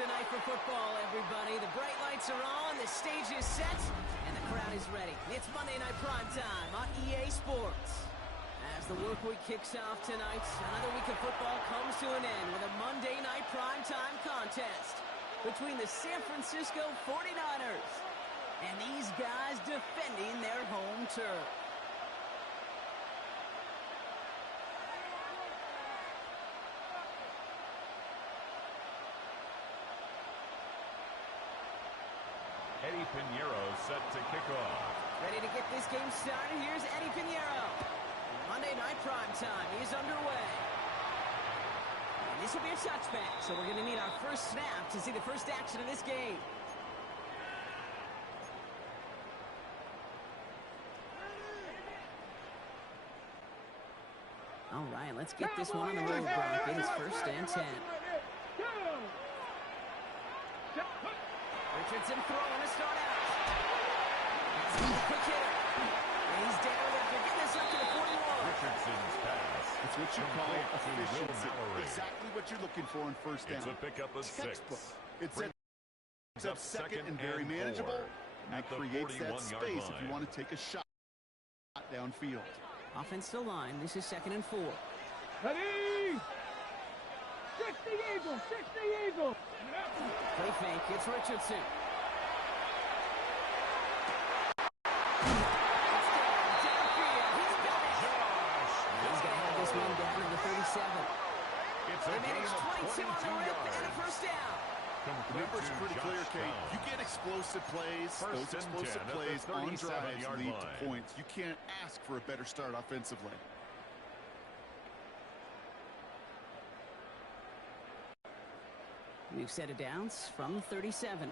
Thursday night for football, everybody. The bright lights are on, the stage is set, and the crowd is ready. It's Monday Night Primetime on EA Sports. As the work week kicks off tonight, another week of football comes to an end with a Monday Night Primetime contest between the San Francisco 49ers and these guys defending their home turf. Eddie Pinheiro set to kick off. Ready to get this game started. Here's Eddie Pinheiro. Monday Night Primetime is underway. And this will be a touchback, so we're going to need our first snap to see the first action of this game. All right, let's get this one on the road, Brock. It is 1st and 10. Richardson throwing to start out. He's a quick hitter. And he's down after getting this up to the 41. Richardson's pass. It's what you call efficiency. Exactly what you're looking for in first down. It's a pickup of 6. It sets up second and very manageable. And creates that space if you want to take a shot downfield. Offense still line. This is 2nd and 4. Ready! 60 Eagles! 60 Eagles! Play fake. It's Richardson. He's going to have this one down at the 37. They managed 22 on the rip and a first down. The numbers are pretty clear, Kate. You get explosive plays. Those explosive plays on drives lead to points. You can't ask for a better start offensively. We've set it downs from 37.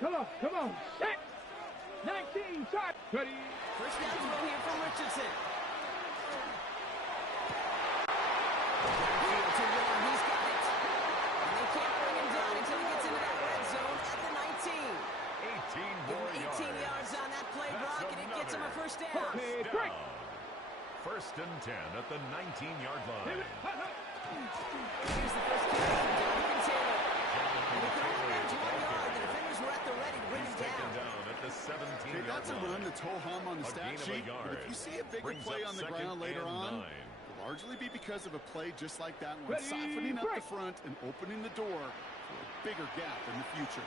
Come on, come on. Set! 19, shot! Ready! First down throw here from Richardson. Downfield to Warren. He's got it. And they can't bring him down until he gets into that red zone at the 19. 18 more 18 yards on that play, Brock, and it gets him a first down. First and 10 at the 19-yard line. Here's the first carry from Jonathan Taylor. And he can only manage 1 yard. The defenders were at the ready to bring him down. At the 17-yard line. That's a run that's ho-hum on the stat sheet, but if you see a bigger play on the ground later on, it'll largely be because of a play just like that one, softening up the front and opening the door for a bigger gap in the future.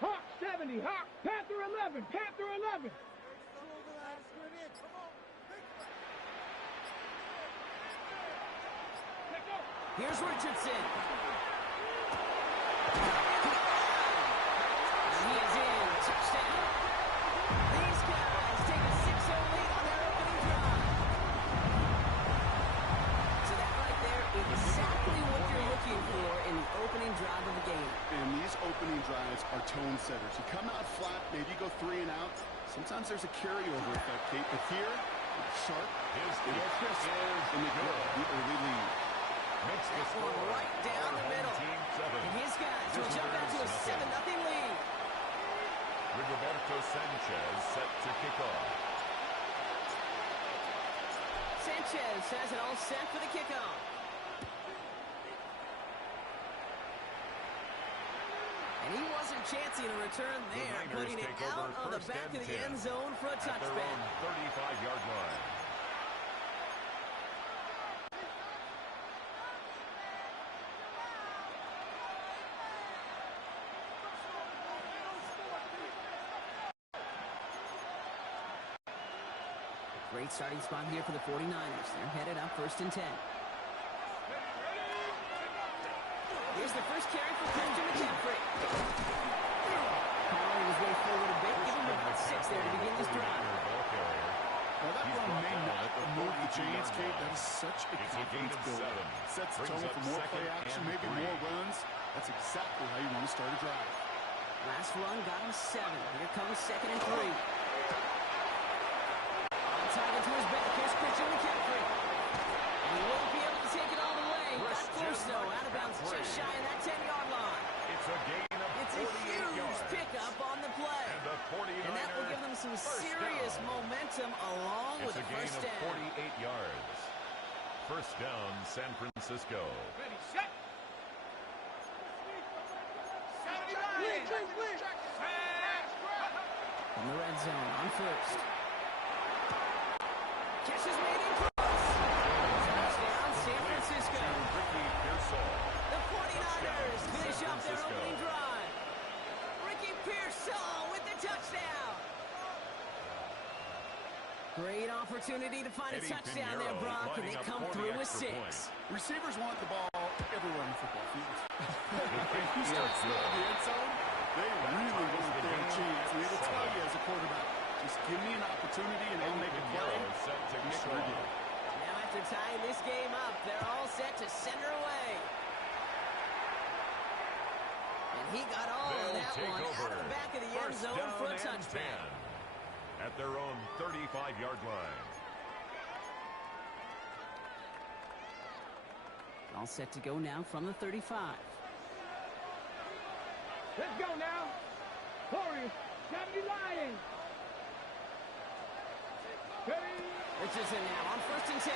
Hawk 70, Hawk, Panther 11, Panther 11. Here's Richardson. He is in. Touchdown. These guys take a 6-0 lead on their opening drive. So that right there is exactly what you're looking for in the opening drive of the game. And these opening drives are tone setters. You come out flat, maybe you go 3 and out. Sometimes there's a carryover effect, Kate. But here, it's sharp, His and crisp, and they get the early lead. Makes this one right down the middle. And his guys will jump out to a 7-0 lead. Rigoberto Sanchez set to kick off. Sanchez has it all set for the kickoff. And he wasn't chancing a return there, putting it out on the back of the end zone for a touchback. At their own 35-yard line. Great starting spot here for the 49ers. They're headed up 1st and 10. Here's the first carry for Christian McCaffrey. Calling his way forward a bit, giving him about 6 there to begin this drive. Well, that run may not move the chains, Kate. That is such a confidence builder. Sets the tone for more play action, maybe more runs. That's exactly how you want to start a drive. Last run got him 7. Here comes 2nd and 3. Target to his back. Here's Christian McCaffrey. And he won't be able to take it all the way. Got close, though. Out of bounds just shy of that 10-yard line. It's a gain of 48 It's a huge yards. pickup on the play. And that will give them some serious momentum along with a first down. It's a gain of 48 yards. First down, San Francisco. In the red zone on first. Catch is made in close. Touchdown, San Francisco. The 49ers finish up their opening drive. Ricky Pearsall with the touchdown. Great opportunity to find a touchdown there, Brock, and they come through with 6. Receivers want the ball everywhere on the football field. When you start throwing the end zone, they really want their chance. And it'll tell you as a quarterback, just give me an opportunity and I'll make a play. He sure did. Now after tying this game up, they're all set to center away. And he got all of that one out of the back of the end zone for a touchdown. At their own 35-yard line. All set to go now from the 35. Let's go now. Warriors, 70 Lions. Richardson now on 1st and 10.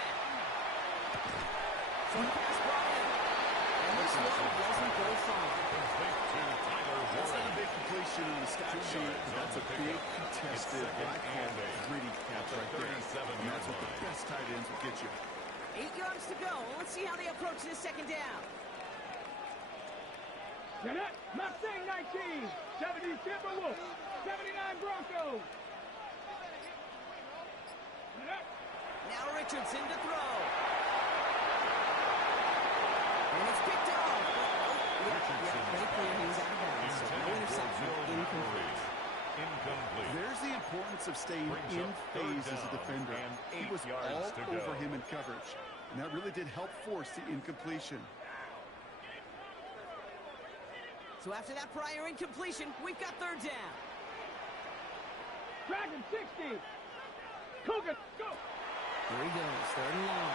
Short pass ball in. And this one doesn't go far. That's not a big completion on the stat sheet. That's a big contested, what I call a gritty catch right there. And that's what the best tight ends will get you. 8 yards to go. Let's see how they approach this second down. Mustang 19, 70 Timberwolves, 79 Broncos. Now Richardson to throw. And it's picked off. Pretty clear he was out of bounds. So no interception, incomplete. There's the importance of staying in phase as a defender. He was all over him in coverage. And that really did help force the incompletion. So after that prior incompletion, we've got 3rd down. Dragon 60. Cougar, go. Here he goes, 3rd and long.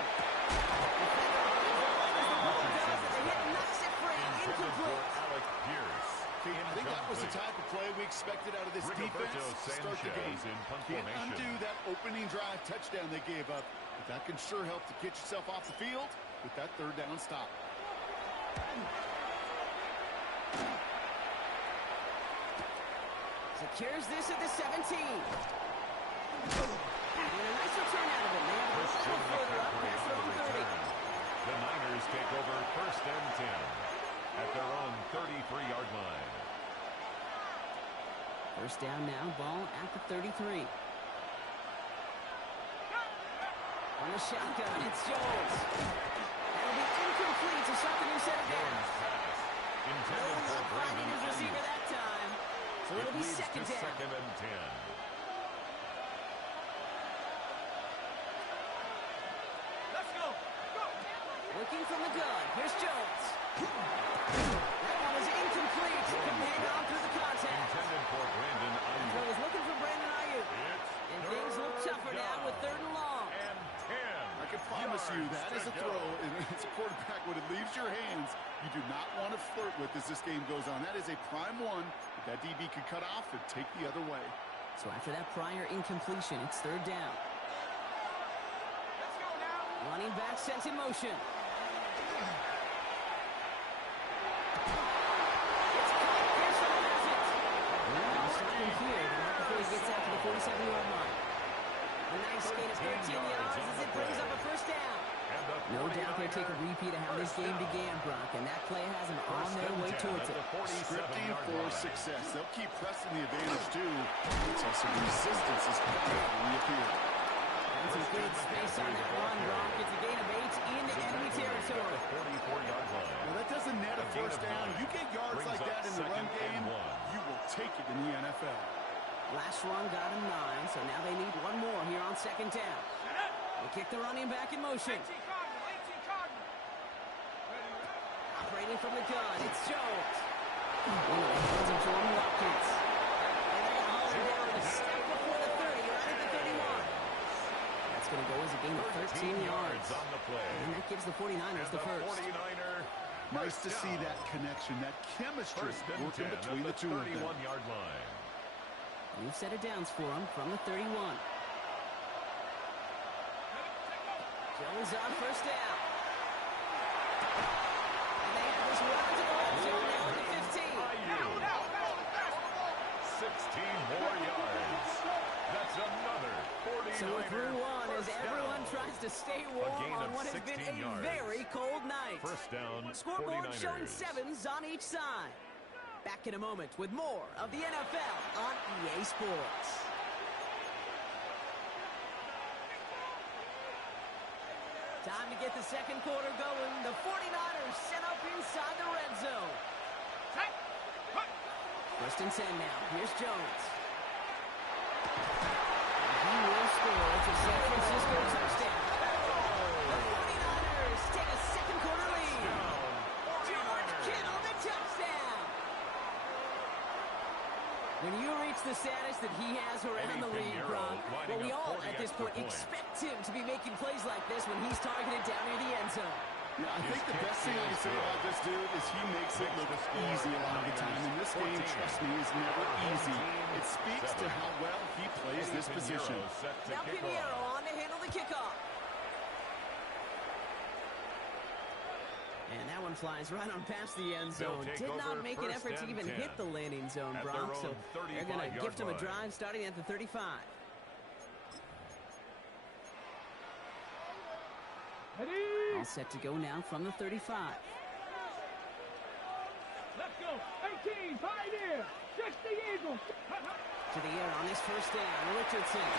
The hit knocks it free, incomplete. I think that was the type of play we expected out of this defense to start the game. Can't undo that opening drive touchdown they gave up, but that can sure help to get yourself off the field with that 3rd down stop. Secures this at the 17. And a nice return out of him. They have a little further up past their own 30. The Niners take over 1st and 10 at their own 33-yard line. 1st down now, ball at the 33. On the shotgun, it's Jones. That'll be incomplete to something who set it down. Intended for finding his receiver that time. So it'll be 2nd down. 2nd and 10. Let's go. Go. Looking from the gun. Here's Jones. That one was incomplete. Couldn't hang on through the contact. Intended for Brandon Ayuk. So he's looking for Brandon Ayuk. And things look tougher now with 3rd and long. And 10. I can promise you that is a throw, and it's a quarterback when it leaves your hands, you do not want to flirt with as this game goes on. That is a prime one that DB could cut off and take the other way. So after that prior incompletion, it's 3rd down. Let's go now. Running back sent in motion. It's caught. Pearson has it. Now stopping here, but not before he gets out to the 47-yard line. A nice gain of 13 yards as it brings up a 1st down. No doubt they'll take a repeat of how this game began, Brock, and that play has them on their way towards it. Scripting for success. They'll keep pressing the advantage, too, until some resistance is going to reappear. And some good space on that run, Brock. It's a gain of 8 into enemy territory. Well, that doesn't net a 1st down. You get yards like that in the run game, you will take it in the NFL. Last run got him 9, so now they need one more here on 2nd down. They kick the running back in motion. Operating from the gun, it's Jones. Into the hands of Jordan Watkins. And they're going to haul him down a step before the 30, right at the 31. That's going to go as a gain of 13 yards. And that gives the 49ers the first. Nice to see that connection, that chemistry working between the two of them. 31-yard line. New set of downs for him from the 31. Jones on 1st down. So we're through one as everyone tries to stay warm on what has been a very cold night. First down, Scoreboard 49ers. showing 7s on each side. Back in a moment with more of the NFL on EA Sports. Time to get the second quarter going. The 49ers set up inside the red zone. First and 10 now. Here's Jones. He will score. It's a San Francisco touchdown. The 49ers take a second quarter lead. George Kittle, the touchdown. When you reach the status that he has around the league, Gronk, well, we all at this point expect him to be making plays like this when he's targeted down near the end zone. Yeah, I think the best thing I can say about this dude is he makes it look easy a lot of the time. And this game, trust me, is never easy. It speaks to how well he plays this position. Now Pinheiro on to handle the kickoff. And that one flies right on past the end zone. Did not make an effort to even hit the landing zone, Brock. So they're going to gift him a drive starting at the 35. All set to go now from the 35. Let's go. 18, Pioneer. Just the Eagles. To the air on his first down. Richardson.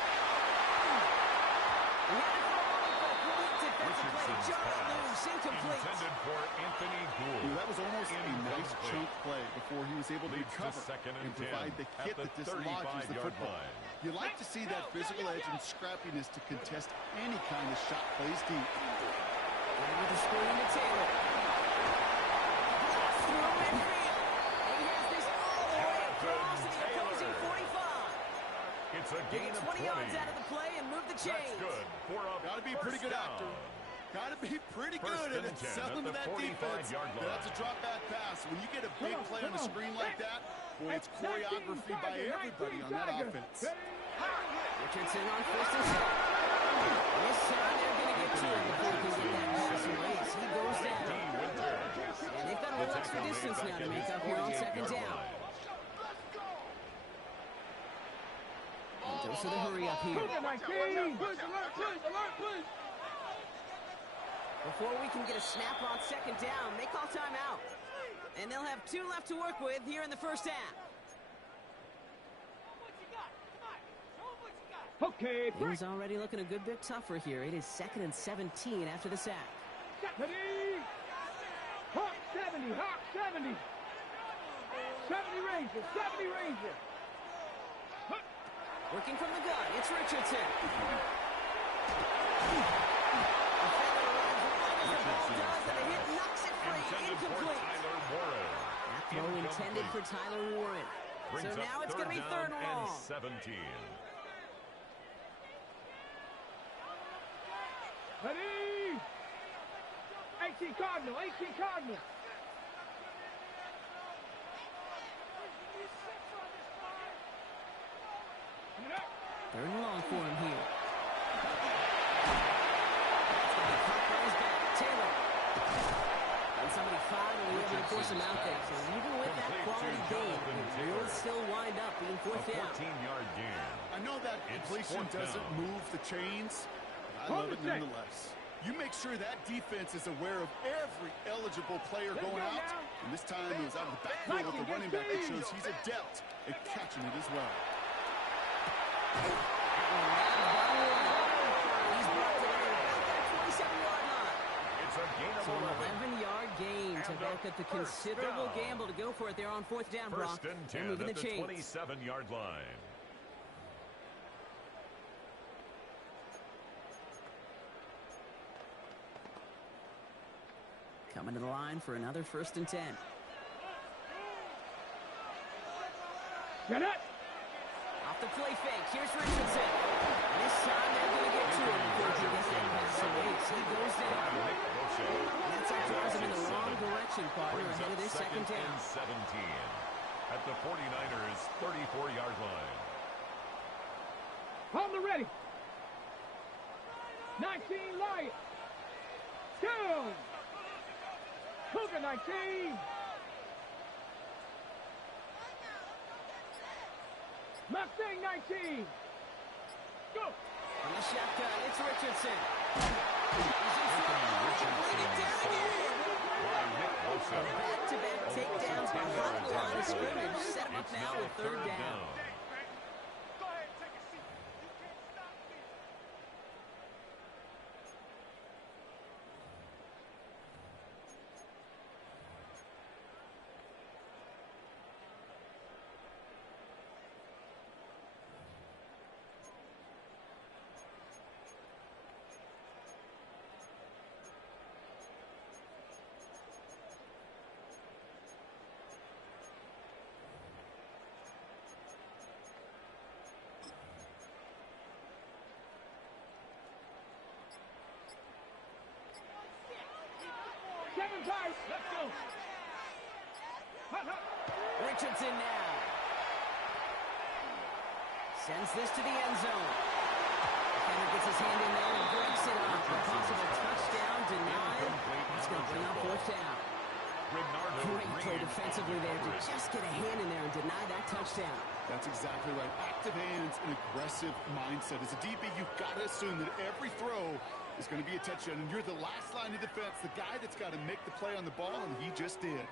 Intended for Anthony Gould. That was almost a nice chunk play before he was able to recover and provide the hit that dislodges the football. You like to see that physical edge and scrappiness to contest any kind of shot plays deep. And with the screen to Taylor. Through midfield. And he has this all the way across to the opposing 45. It's a gain of 20 yards out of the play and move the chains. That's good. Got to be a pretty good actor. Got to be pretty good at selling to that defense. That's a drop back pass. When you get a big play on the screen like that, boy, it's choreography by everybody on that offense. Richardson on first and 10. This time they're going to get to it before he can get that pass away as he goes down. And they've got a little extra distance now to make up here on second down. And dose of the hurry up here. Before we can get a snap on second down, they call timeout. And they'll have 2 left to work with here in the first half. Okay, Things already looking a good bit tougher here. It is 2nd and 17 after the sack. Hawk 70, Hawk 70. 70 Ranger, 70 Ranger. Working from the gun, it's Richardson. Throw intended for Tyler Warren. So now it's going to be 3rd and long. 17. Ready? 18 Cardinal, 18 Cardinal. Third and long for him here. Taylor. And somebody fired and we were able to force him out there. So even with that quality gain, it will still wind up being 4th down. 14-yard gain. I know that completion doesn't move the chains, but I love it nonetheless. You make sure that defense is aware of every eligible player going out. And this time it was out of the backfield with the running back that shows he's adept at catching it as well. He's brought to the 27-yard line. It's a gain of 11. 11-yard gain to back up the considerable gamble to go for it there on 4th down, Brock. First and 10 They're moving at the the chains. 27-yard line. Coming to the line for another 1st and 10. Get it! Off the play fake, here's Richardson. This time they're going to get to him before he gets that pass away. So he goes down. And that's how drives him in the wrong direction, partner, ahead of this second down. 17 at the 49ers' 34-yard line. On the ready. 19 Lions. Down. Cougar 19. Mustang 19. Go. shotgun. It's Richardson. He's in front. Bring it down in. Back-to-back takedowns behind the line of scrimmage. Set him up now with third down. Let's go. Richardson now. Sends this to the end zone. Defender gets his hand in there and breaks it off. A possible touchdown denied. It's going to bring up fourth down. Great play defensively there to just get a hand in there and deny that touchdown. That's exactly right. Active hands and aggressive mindset. As a DB, you've got to assume that every throw is going to be a touchdown, and you're the last line of defense, the guy that's got to make the play on the ball, and he just did.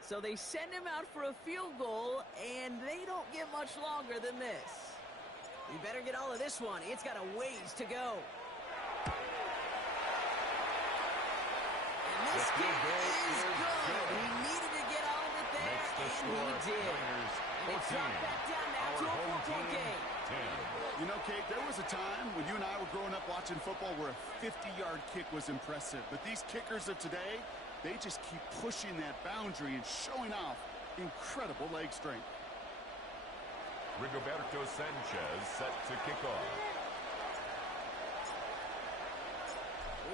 So they send him out for a field goal, and they don't get much longer than this. You better get all of this one. It's got a ways to go. And this kick is good. He needed to get all of it there, and he did. And it's dropped back down now to a 4-point game. You know, Kate, there was a time when you and I were growing up watching football where a 50-yard kick was impressive. But these kickers of today, they just keep pushing that boundary and showing off incredible leg strength. Rigoberto Sanchez set to kick off.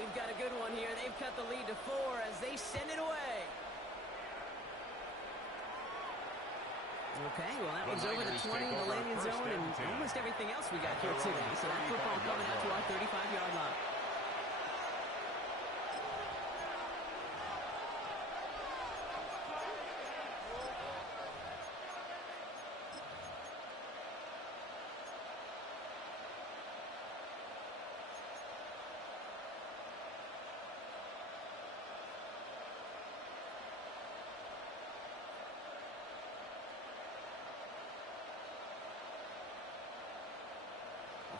We've got a good one here. They've cut the lead to 4 as they send it away. Okay, well, that one's over the 20 in the landing zone and almost everything else we got here today. So that football coming out to our 35-yard line.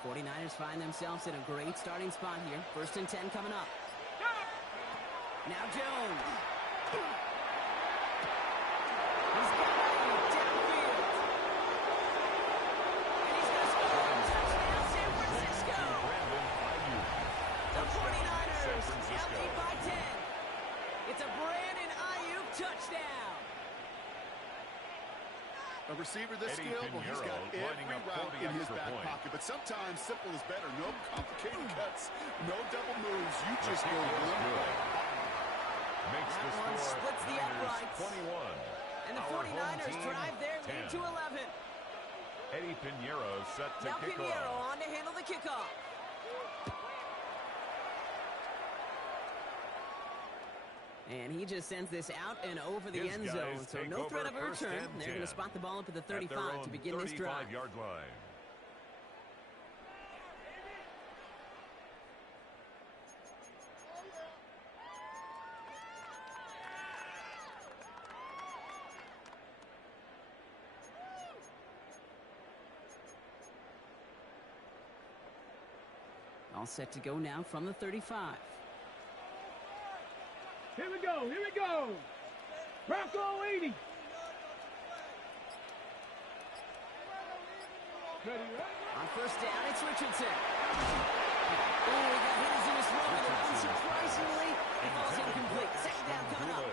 The 49ers find themselves in a great starting spot here. 1st and 10 coming up. Now Jones. He's got it downfield. And he's going to score. Touchdown, San Francisco. The 49ers now lead by 10. It's a Brandon Ayuk touchdown. A receiver this skilled, well, he's got every route in his back pocket. But sometimes simple is better. No complicated cuts, no double moves. You just go one way. Makes that the one score splits the uprights. 21. And the 49ers drive their lead to 11. Eddie Pinheiro set to now kick Pinheiro off. on to handle the kickoff. And he just sends this out and over the end zone. So no threat of a return. They're going to spot the ball up at the 35 to begin this drive. 35-yard line. All set to go now from the 35. Here we go, here we go. Bronco 80. Ready, right? On 1st down, it's Richardson. Oh, he got hit as he was throwing it. Unsurprisingly, it falls incomplete. 2nd down coming up.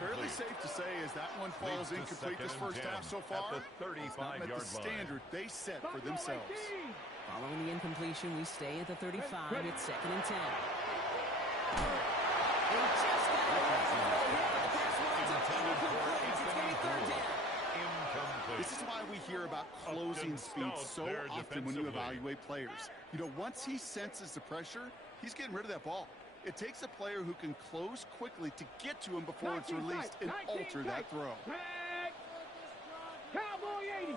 Fairly safe to say as that one falls incomplete this first half so far. At the 35-yard line. The standard they set for themselves. Following the incompletion, we stay at the 35. It's 2nd and 10. This is why we hear about closing speed so often when you evaluate players. You know, once he senses the pressure, he's getting rid of that ball. It takes a player who can close quickly to get to him before it's released and alter that throw. Cowboy 80.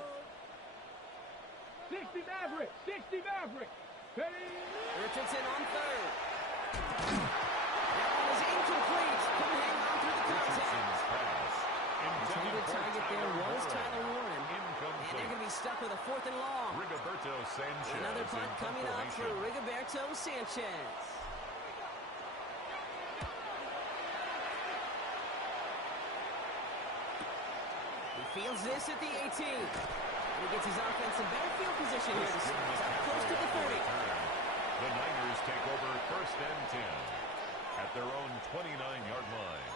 60 Maverick. 60 Maverick. Ready? Richardson on third. That one is incomplete. Couldn't hang on through the contact. Richardson's pass. Intended target there was Tyler Warren. And Incomplete. they're going to be stuck with a 4th and long. Rigoberto Sanchez. Another punt in coming up for formation. Rigoberto Sanchez. He fields this at the 18. He gets his offense in better field position here to start. Up close to the 30. The Niners take over 1st and 10 at their own 29-yard line.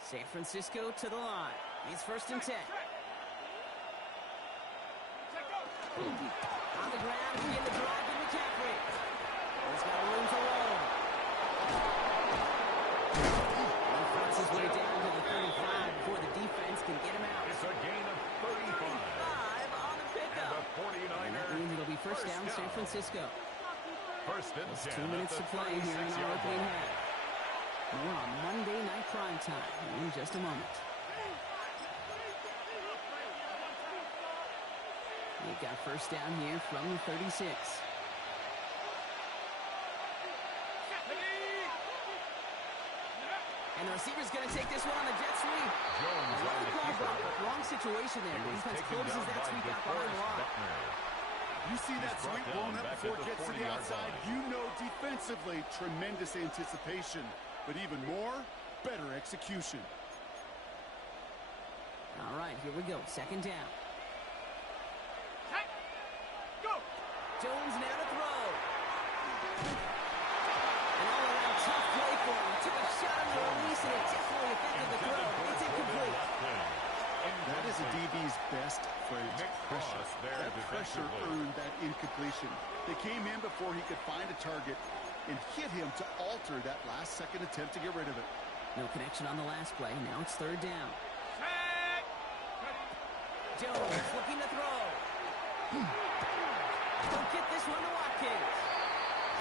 San Francisco to the line. It's 1st and 10. On the ground, he in the drive in McCaffrey. He's got room to roll. He fights his way down to the 35 before the defense can get him out. It's a gain of 35. 5 on the pickup. And the 49ers. And that means it'll be first down, San Francisco. 1st and 10. It's 2 minutes to play here in our opening half. More on Monday Night Prime Time in just a moment. You've got first down here from the 36. And the receiver's going to take this one on the jet sweep. Jones on the keeper. Wrong situation there. He The was defense taken closes down that by sweep out behind the DeForest line. Buckner. You see that He's sweep brought blown down up back before at it the gets to the 40-yard outside. line. You know defensively, tremendous anticipation. But even more, better execution. All right, here we go. 2nd down. Jones now to throw. An all-around tough play for him. Took a shot on the release, and it definitely affected the throw. It's incomplete. That is a DB's best phrase. Nick Pressure. Cross there That pressure defensively. earned that incompletion. They came in before he could find a target and hit him to alter that last-second attempt to get rid of it. No connection on the last play. Now it's 3rd down. Jones looking to throw. Don't get this one to Watkins.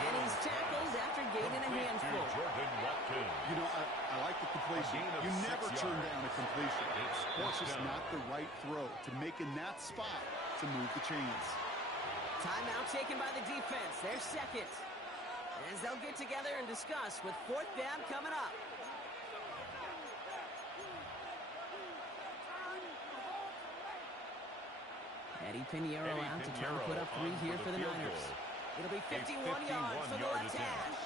And he's tackled after gaining a handful. Jordan Watkins. You know, I like the completion. A gain of You 6 never turn yards. down a completion. It's That's just down. not the right throw to make in that spot to move the chains. Timeout taken by the defense. Their 2nd. As they'll get together and discuss with 4th down coming up. Eddie Pinheiro out to try to put up 3 here for the Niners. It'll be 51 yards for the left hash.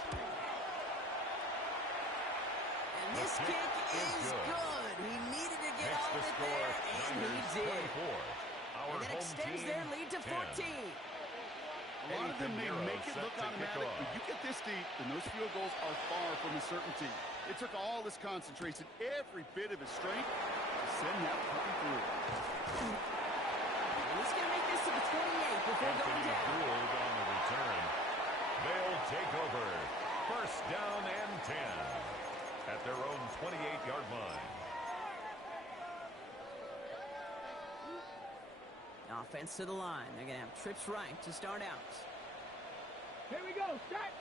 And this kick is good. He needed to get all of it there, and he did. And that extends their lead to 14. A lot of them may make it look automatic, but you get this deep, and those field goals are far from a certainty. It took all his concentration, every bit of his strength, to send that puppy through. And he's going to make this to the 28 before going down. Gould on the return. They'll take over. 1st down and 10 at their own 28-yard line. Offense to the line. They're going to have trips right to start out. Here we go. Start.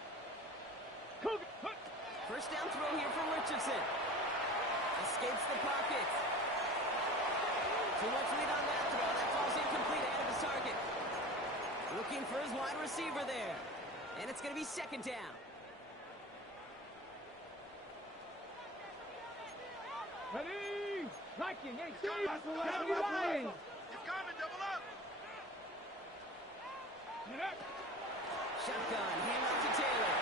First down throw here from Richardson. Escapes the pocket. Too much lead on that throw. That falls incomplete ahead of his target. Looking for his wide receiver there. And it's going to be 2nd down. Ready. Liking. Hey, Steve. Have you lying? Shotgun, hand off to Taylor.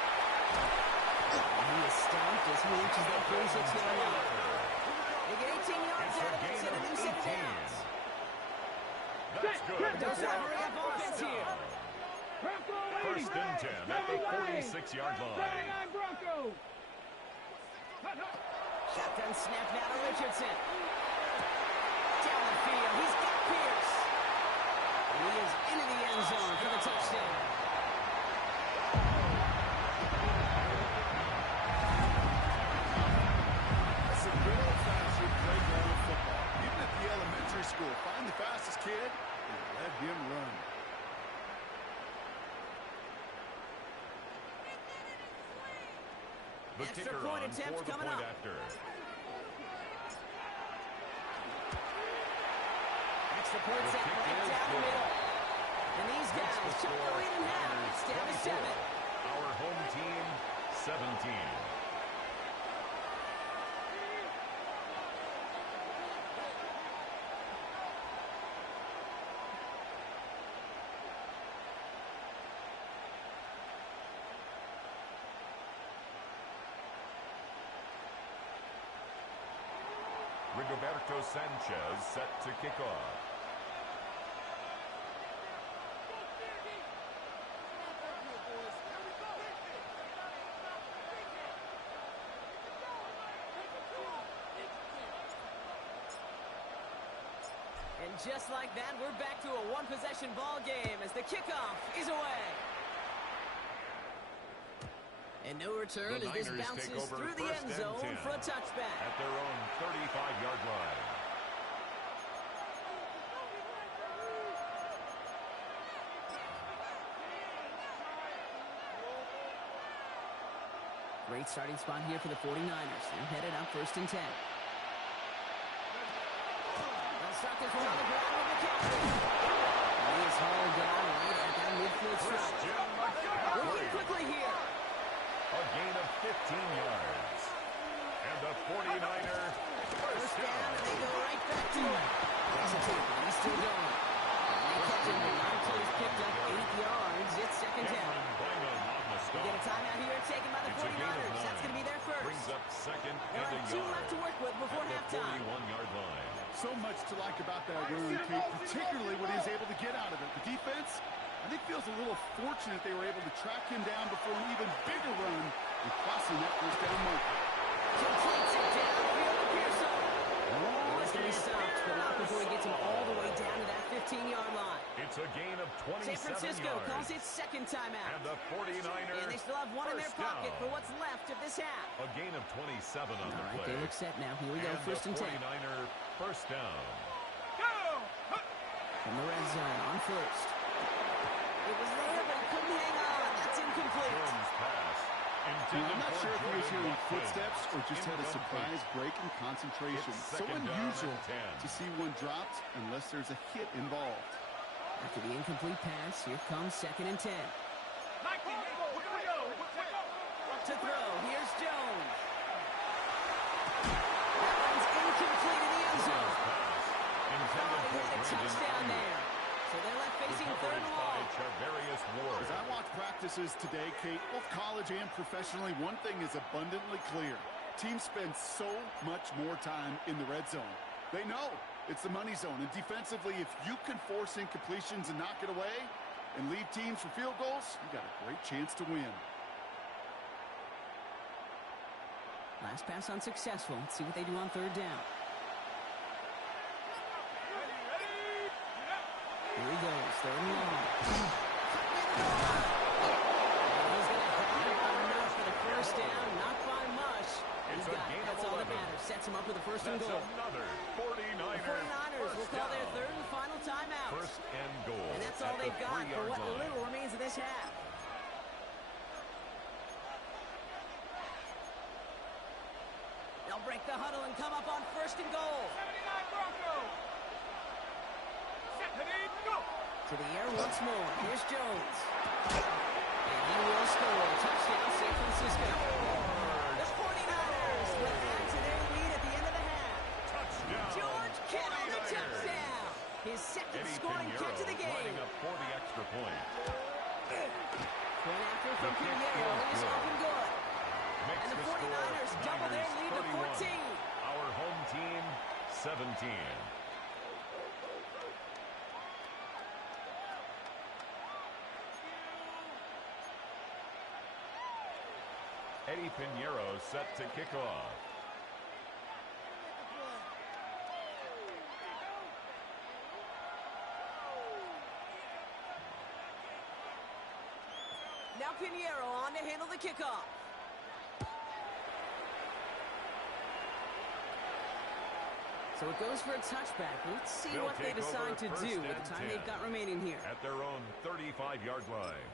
And he is stopped as he reaches that 46-yard line. They get 18 yards out of it, so a new 7 downs. That's good. Don't stop hurry up offense here. 1st and 10 at the 46-yard line. 79 Broncos. Shotgun snap now to Richardson. Down the field, he's got Pierce. And he is into the end zone for the touchdown. That's a good old-fashioned playground football. Even at the elementary school, find the fastest kid and let him run. The Extra kicker point on attempt for the coming point up. after. Extra point set right down the middle. And these guys took the lead in half. It's down to 7. Our home team, 17. Rigoberto Sanchez set to kick off. And just like that, we're back to a one-possession ball game as the kickoff is away. And no return as this bounces through the end zone for a touchback. At their own 35-yard line. Great starting spot here for the 49ers. They're headed up 1st and 10. They'll start this one on the ground with McCaffrey. He is hauled down right at that midfield stretch. Working quickly here. A gain of 15 yards. And the 49er First down, and they go right back to him. Hesitate, but he's still going. They catch him, but not until he's picked up 8 yards. It's 2nd down. We get a timeout here taken by the 49ers. That's going to be their first. Brings up 2nd There and a are 2 yard. left to work with before halftime. 41-yard line. So much to like about that run, Kate, particularly what he was able to get out of it. The defense, I think, feels a little fortunate they were able to track him down before an even bigger run and crossing that first down marker. Completes it downfield to Pearson. Wants to be stopped, but not before he gets him all the way down to that 15-yard line. It's a gain of 27 San Francisco yards. calls it 2nd timeout. And the 49ers And they still have one in their first pocket down. for what's left of this half. A gain of 27 on All the right, play. they look set now. Here we go, And 1st and the 10. 49er first down. From the red zone on 1st. It was there, but he couldn't hang on. That's incomplete. Jones pass. I'm not sure if he was hearing Watkins. footsteps or just had a Incomplete. surprise break in concentration. It's So 2nd down unusual and 10. to see one dropped unless there's a hit involved. After the incomplete pass, here comes 2nd and 10. To throw, here's Jones. That one's incomplete in the end zone. Thought he had a touchdown there. So they're left facing 3rd and long. As I watch practices today, Kate, both college and professionally, one thing is abundantly clear. Teams spend so much more time in the red zone. They know it's the money zone. And defensively, if you can force incompletions and knock it away and leave teams for field goals, you got a great chance to win. Last pass unsuccessful. Let's see what they do on 3rd down. Here he goes, 3rd and long. He's going to have enough for the first down, not by much. He's got it. That's all that matters. Sets him up with the 1st and goal. Another 49er. The 49ers will call their 3rd and final timeout. 1st and goal. And that's all they've got for what little remains of this half. They'll break the huddle and come up on 1st and goal. 79 Broncos. To the air once more. Here's Jones. And he will score. Touchdown, San Francisco. The 49ers will add to their lead at the end of the half. Touchdown. George Kittle, the 49ers. touchdown. His 2nd scoring catch of the game. Lining up for the extra point. Point after from Pinheiro is off and good. Makes And the the 49ers score double their lead to 31. 14. Our home team, 17. Eddie Pinheiro set to kick off. Now Pinheiro on to handle the kickoff. So it goes for a touchback. Let's see They'll what they take decide over to first do with and the time 10. they've got remaining here. At their own 35-yard line.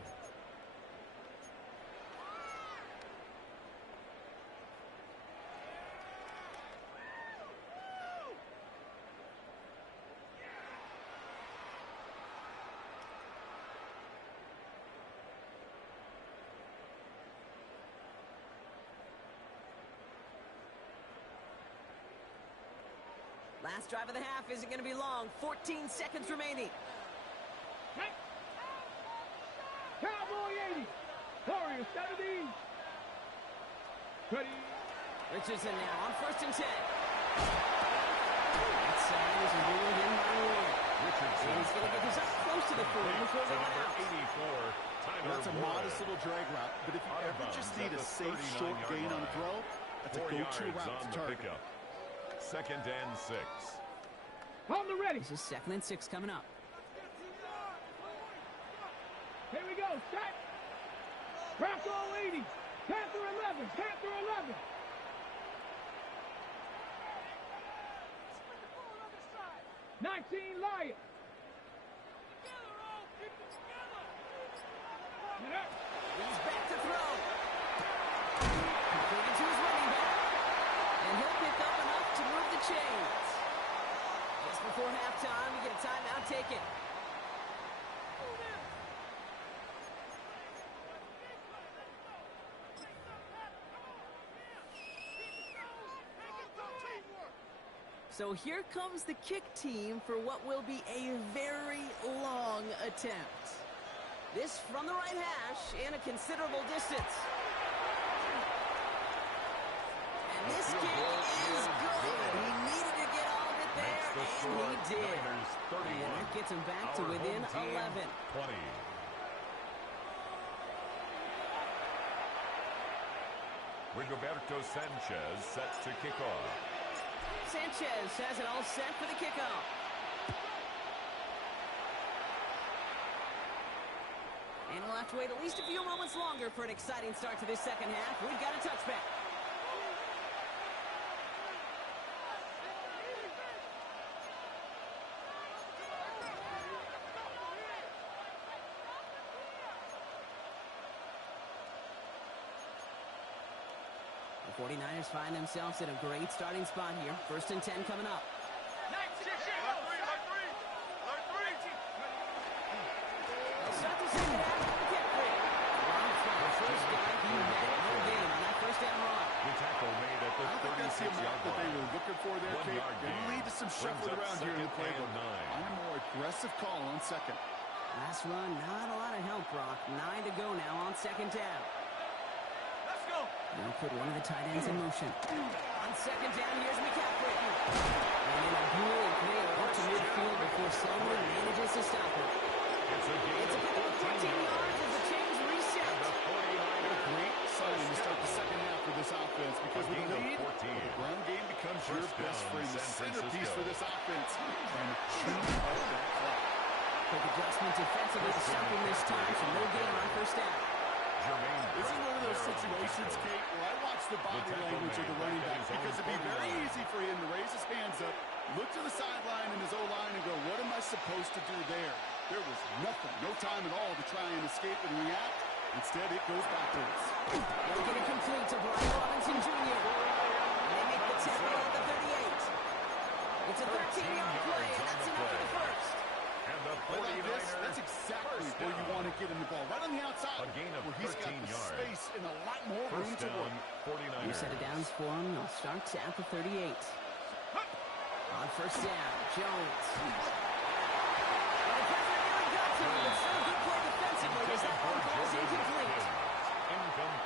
Last drive of the half isn't going to be long. 14 seconds remaining. Cowboy 80. Warrior 70. Ready. Richardson now on 1st and 10. That side is ruled in by Warren. Richardson. He's going to get this up close to the 40 before they run out. 84. That's a modest little drag route, but if you ever just need a safe short gain on the throw, that's a go-to route to target. 2nd and 6. On the ready. This is 2nd and 6 coming up. Here we go. Set. Bronco 80. Panther 11. Panther 11. Nineteen Lion. He's back to throw. Completed to his running back. And he'll pick up enough to move the chains. Just before halftime, we get a timeout taken. So here comes the kick team for what will be a very long attempt. This from the right hash and a considerable distance. And this kick is good. He needed to get all of it there, and he did. And that gets him back to within 11. 20. Rigoberto Sanchez set to kick off. Sanchez has it all set for the kickoff. And we'll have to wait at least a few moments longer for an exciting start to this second half. We've got a touchback. The 49ers find themselves in a great starting spot here. 1st and 10 coming up. They'll start the second half with the kick break. First guy, he had no gain on that 1st down run. The tackle made at the 36-yard that they line. were looking for there, 1 Kate. yard They gain. lead to some shuffling Brings up around here in the 2nd and playbook. 9. On a more aggressive call on 2nd. Last run, not a lot of help, Brock. 9 to go now on 2nd down. They'll put one of the tight ends in motion. On 2nd down, here's McCaffrey. And in a brilliant play up to midfield before someone manages to stop him. It's a gain It's a of good 14 yards as the chains reset. The 49ers Great sign to start the second half for this offense, because with a lead, the ground game becomes your First best down, friend, the San centerpiece Francisco. for this offense. And chew up that clock. Quick adjustment defensively to stop him this time, so no gain on 1st down. This is one of those situations, Kate, where I watch the body language of the running back, because it'd be very easy for him to raise his hands up, look to the sideline and his O-line and go, what am I supposed to do there? There was nothing, no time at all to try and escape and react. Instead, it goes backwards. They'll get it complete to Brian Robinson Jr. And they make the tackle at the 38. It's a 13-yard play, and that's enough for the 1st. And the Play like this, 49ers that's exactly where you want to get him the ball, right on the outside, A gain of where he's got 13 the yards. space and a lot more room First to down, work. 49ers. New set of downs for him. They'll start at the 38. On 1st down, Jones. Well, the pressure nearly got to him, but still a good play defensively as that one falls incomplete.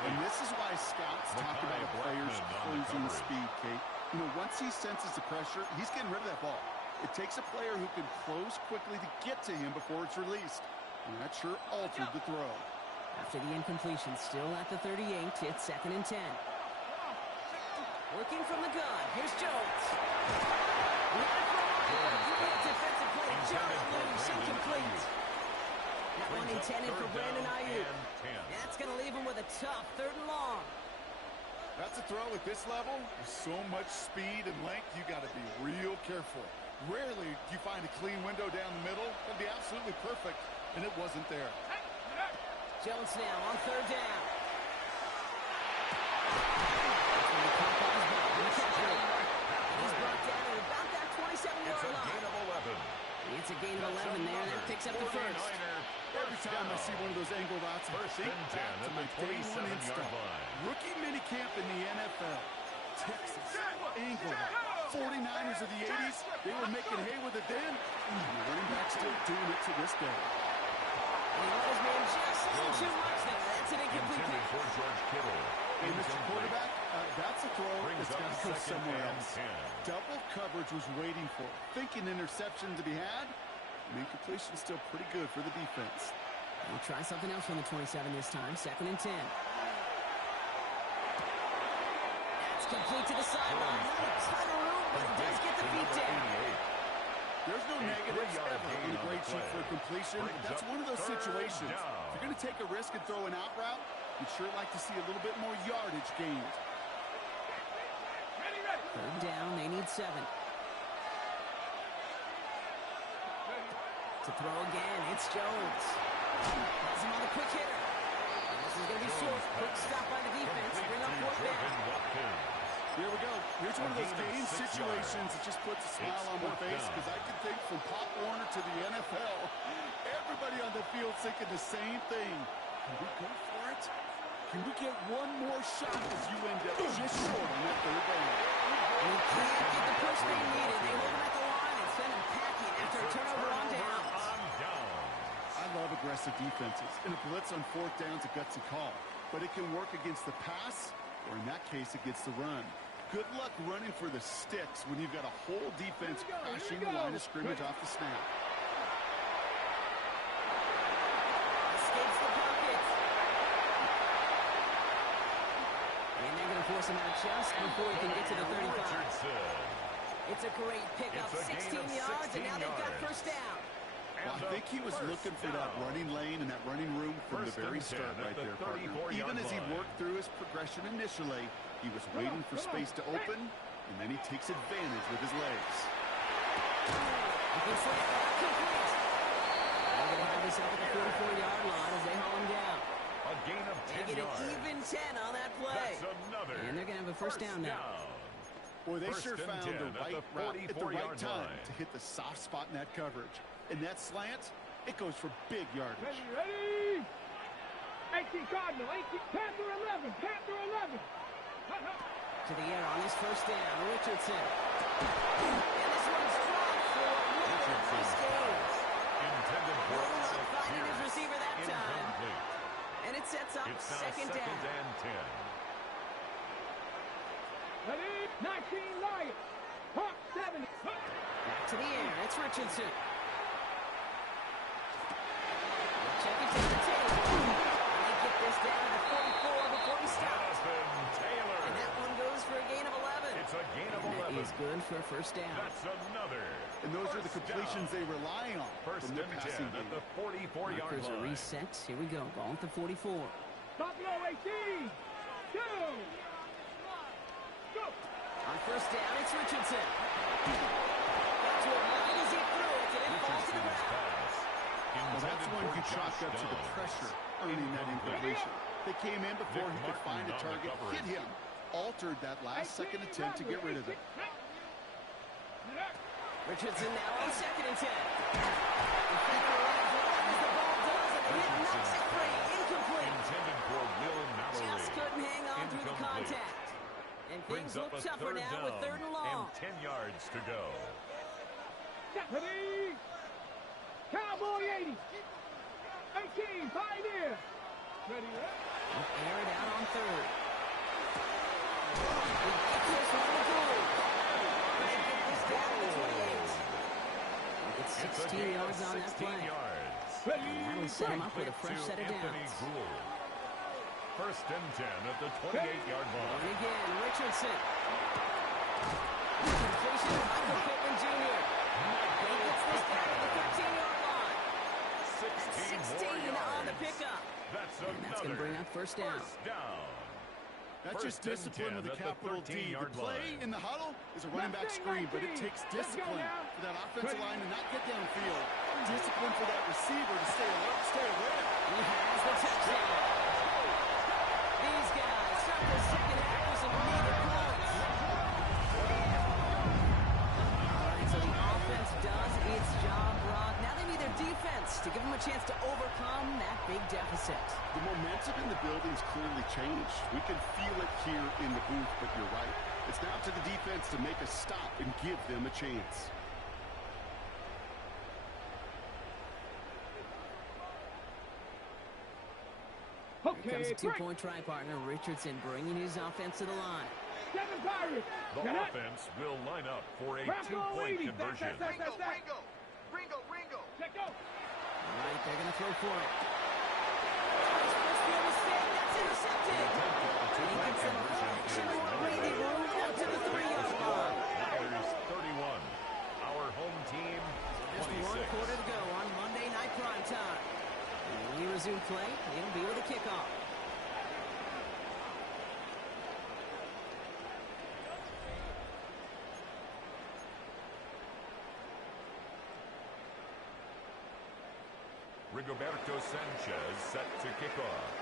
And this is why scouts talk about a player's closing speed, Kate. You know, once he senses the pressure, he's getting rid of that ball. It takes a player who can close quickly to get to him before it's released. And that sure altered the throw. After the incompletion, still at the 38, it's 2nd and 10. Working from the gun, here's Jones. Great defensive play, Jarrett loose, incomplete. That one intended for Brandon Ayuk. That's going to leave him with a tough 3rd and long. That's a throw at this level. With so much speed and length, you got to be real careful. Rarely do you find a clean window down the middle. That'd be absolutely perfect, and it wasn't there. Jones now on 3rd down. He's brought down at about that 27-yard line. It's a gain of 11 there. That picks up the 1st. Every time I see one of those angle routes, I think back to my day one install. Rookie minicamp in the NFL. Texas, angle route, 49ers of the 80s, they were making hay with it then. And the running back still doing it to this day. And he let his man just a little too much there. That's an incomplete pass. For George Kittle. Hey, Mr. Quarterback, that's a throw that's got to go somewhere else. 10. Double coverage was waiting for it. Thinking interception to be had. Incompletion still pretty good for the defense. We'll try something else from the 27 this time. 2nd and 10. That's complete to the sideline. Not a ton of room, but he does get the feet down. There's no negatives ever in a great shoot for a completion. That's one of those situations. If you're going to take a risk and throw an out route, you'd sure like to see a little bit more yardage gained. 3rd down, they need 7. To throw again, it's Jones. Has him on the quick hitter. And this is going to be short. Quick stop by the defense. Bring up 4th down. Here we go. Here's one of those game situations that just puts a smile on my face because I can think from Pop Warner to the NFL, everybody on the field thinking the same thing. Can we go for it? Can we get one more shot as you end up just short on that 3rd down? And he can't get the push they needed. They hold him at the line and send him packing after a turnover on downs. I love aggressive defenses. And a blitz on 4th down is a gutsy call. But it can work against the pass, or in that case, against the run. Good luck running for the sticks when you've got a whole defense crashing the line of scrimmage off the snap. Escapes the pocket. And they're going to force him out just before he can get to the 35. It's a great pickup, 16 yards, and now they've got 1st down. Well, I think he was looking for that running lane and that running room from the very start right there, partner. Even as he worked through his progression initially, he was waiting for space to open, and then he takes advantage with his legs. They're going to have this up at the 44-yard line as they haul him down. A gain of 10 They get yards. an even 10 on that play. And they're going to have a 1st down now. Boy, they sure found the right route at the right time to hit the soft spot in that coverage. And that slant, it goes for big yardage. Ready? 18 Cardinal, 18, Panther 11, Panther 11. To the air on this 1st down, Richardson. And this one's dropped for Richardson. Nice gains. Intended for finding his receiver that time. And it sets up it's 2nd down. And 10. Ready? 19 Lions. Hawk 70. Back to the air. It's Richardson. Check it to the table. And they get this down to the 44 before he stops. And that one goes for a gain of 11. It's a gain of 11. And that is good for a 1st down. That's another. And those are the completions they rely on. 1st from the and passing 10 at the 44-yard Markers are line. reset. Here we go. Ball at the 44. Top low 18. 2. Go. On 1st down, it's Richardson. That's what right as he threw it, and it falls to the ground. Well, that's one you chalk up to the pressure earning that incompletion. They came in before he could find a target, hit him, altered that last-second attempt to get rid of it. Richardson now on 2nd and 10. Defender runs right as the ball does, and the hit knocks it free. Incomplete. Intended for Will Mallory. Just couldn't hang on through the contact. And things look tougher now with 3rd and long. And 10 yards to go. Ready? Cowboy 80. 18 Pioneer. Ready? Air it out on 3rd. He gets this one to goal. They get this down to the 28. It's 16 yards on that play. And that'll set him up with a fresh set of downs. 1st and 10 at the 28-yard line. And again, Richardson. Completion to Michael Pittman Jr. He gets this down to the 13-yard line. 16 on the pickup. And that's going to bring up 1st down. That's just discipline with a capital D. The play in the huddle is a running back screen, but it takes discipline for that offensive line to not get downfield. Discipline for that receiver to stay alert, stay aware. He has the touchdown. These guys start the 2nd half with some needed points. All right, so the offense does its job, Brock. Now they need their defense to give them a chance to overcome that big deficit. The momentum in the building's clearly changed. We can feel it here in the booth, but you're right. It's now up to the defense to make a stop and give them a chance. Here comes a two-point try partner, Richardson, bringing his offense to the line. The offense will line up for a two-point conversion. Ringo. Check go. All right, they're going to throw for it. It's supposed to be a mistake. That's intercepted. And he gets them a fraction more breathing room out to the 3-yard line. Niners 31. Our home team 26. Just 1 quarter to go on Monday Night Primetime. When we resume play, it'll be with a kickoff. Rigoberto Sanchez set to kick off.